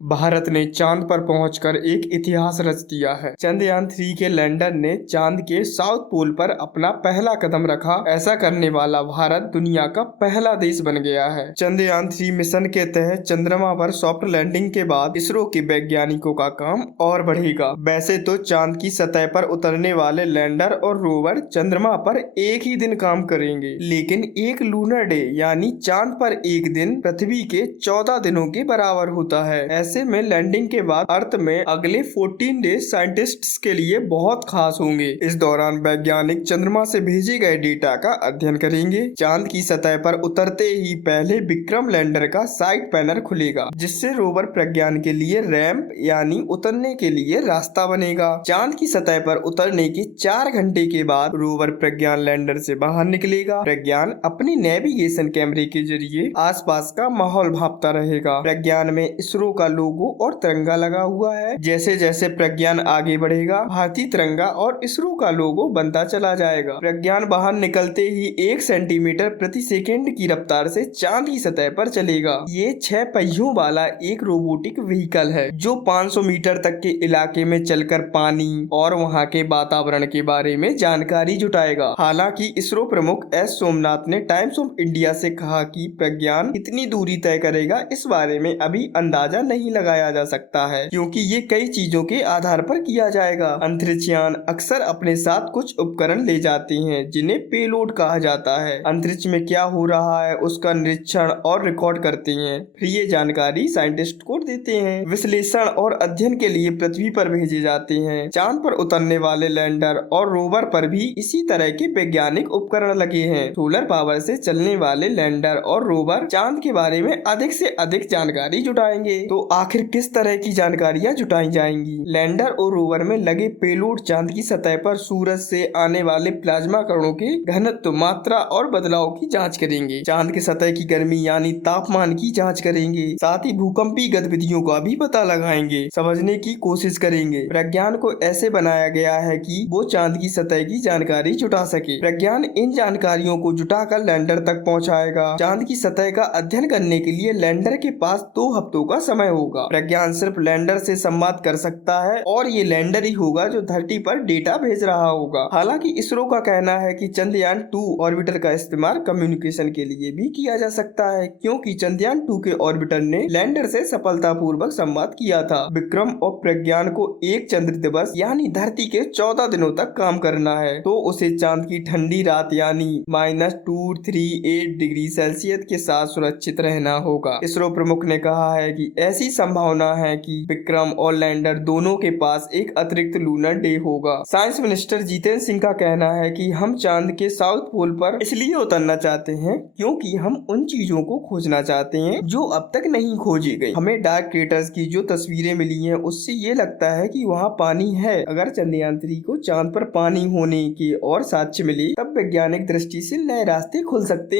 भारत ने चांद पर पहुंचकर एक इतिहास रच दिया है। चंद्रयान-3 के लैंडर ने चांद के साउथ पोल पर अपना पहला कदम रखा। ऐसा करने वाला भारत दुनिया का पहला देश बन गया है। चंद्रयान-3 मिशन के तहत चंद्रमा पर सॉफ्ट लैंडिंग के बाद इसरो के वैज्ञानिकों का काम और बढ़ेगा। वैसे तो चांद की सतह पर उतरने वाले लैंडर और रोवर चंद्रमा पर एक ही दिन काम करेंगे, लेकिन एक लूनर डे यानी चांद पर एक दिन पृथ्वी के 14 दिनों के बराबर होता है। ऐसे में लैंडिंग के बाद अर्थ में अगले 14 डेज साइंटिस्ट्स के लिए बहुत खास होंगे। इस दौरान वैज्ञानिक चंद्रमा से भेजे गए डेटा का अध्ययन करेंगे। चांद की सतह पर उतरते ही पहले विक्रम लैंडर का साइड पैनल खुलेगा, जिससे रोवर प्रज्ञान के लिए रैंप यानी उतरने के लिए रास्ता बनेगा। चांद की सतह पर उतरने के 4 घंटे के बाद रोवर प्रज्ञान लैंडर से बाहर निकलेगा। प्रज्ञान अपनी नेविगेशन कैमरे के जरिए आसपास का माहौल भांपता रहेगा। प्रज्ञान में इसरो का लोगो और तिरंगा लगा हुआ है। जैसे जैसे प्रज्ञान आगे बढ़ेगा, भारतीय तिरंगा और इसरो का लोगो बनता चला जाएगा। प्रज्ञान बाहर निकलते ही 1 सेंटीमीटर प्रति सेकेंड की रफ्तार से चांद की सतह पर चलेगा। ये 6 पहियों वाला एक रोबोटिक व्हीकल है, जो 500 मीटर तक के इलाके में चलकर पानी और वहाँ के वातावरण के बारे में जानकारी जुटाएगा। हालांकि इसरो प्रमुख एस सोमनाथ ने टाइम्स ऑफ इंडिया से कहा कि प्रज्ञान कितनी दूरी तय करेगा, इस बारे में अभी अंदाजा नहीं लगाया जा सकता है, क्योंकि ये कई चीजों के आधार पर किया जाएगा। अंतरिक्षयान अक्सर अपने साथ कुछ उपकरण ले जाते हैं, जिन्हें पेलोड कहा जाता है। अंतरिक्ष में क्या हो रहा है उसका निरीक्षण और रिकॉर्ड करते हैं, फिर ये जानकारी साइंटिस्ट को देते हैं। विश्लेषण और अध्ययन के लिए पृथ्वी पर भेजे जाते हैं। चांद पर उतरने वाले लैंडर और रोवर पर भी इसी तरह के वैज्ञानिक उपकरण लगे हैं। सोलर पावर से चलने वाले लैंडर और रोवर चांद के बारे में अधिक से अधिक जानकारी जुटाएंगे। तो आखिर किस तरह की जानकारियां जुटाई जाएंगी? लैंडर और रोवर में लगे पेलोड चांद की सतह पर सूरज से आने वाले प्लाज्मा कणों के घनत्व, मात्रा और बदलाव की जांच करेंगे। चांद की सतह की गर्मी यानी तापमान की जांच करेंगे। साथ ही भूकंपीय गतिविधियों का भी पता लगाएंगे, समझने की कोशिश करेंगे। प्रज्ञान को ऐसे बनाया गया है कि वो चांद की सतह की जानकारी जुटा सके। प्रज्ञान इन जानकारियों को जुटाकर लैंडर तक पहुंचाएगा। चांद की सतह का अध्ययन करने के लिए लैंडर के पास 2 हफ्तों का समय होगा। प्रज्ञान सिर्फ लैंडर से संवाद कर सकता है और ये लैंडर ही होगा जो धरती पर डेटा भेज रहा होगा। हालांकि इसरो का कहना है कि चंद्रयान-2 ऑर्बिटर का इस्तेमाल कम्युनिकेशन के लिए भी किया जा सकता है, क्योंकि चंद्रयान-2 के ऑर्बिटर ने लैंडर से सफलतापूर्वक संवाद किया था। विक्रम और प्रज्ञान को एक चंद्र दिवस यानी धरती के 14 दिनों तक काम करना है, तो उसे चांद की ठंडी रात यानी -238 डिग्री सेल्सियस के साथ सुरक्षित रहना होगा। इसरो प्रमुख ने कहा है कि ऐसी संभावना है कि विक्रम और लैंडर दोनों के पास एक अतिरिक्त लूनर डे होगा। साइंस मिनिस्टर जितेंद्र सिंह का कहना है कि हम चांद के साउथ पोल पर इसलिए उतरना चाहते हैं क्योंकि हम उन चीजों को खोजना चाहते हैं जो अब तक नहीं खोजी गई। हमें डार्क क्रेटर्स की जो तस्वीरें मिली हैं, उससे ये लगता है कि वहाँ पानी है। अगर चंद्रयान-3 को चांद पर पानी होने के और साक्ष्य मिले, तब वैज्ञानिक दृष्टि से नए रास्ते खुल सकते हैं।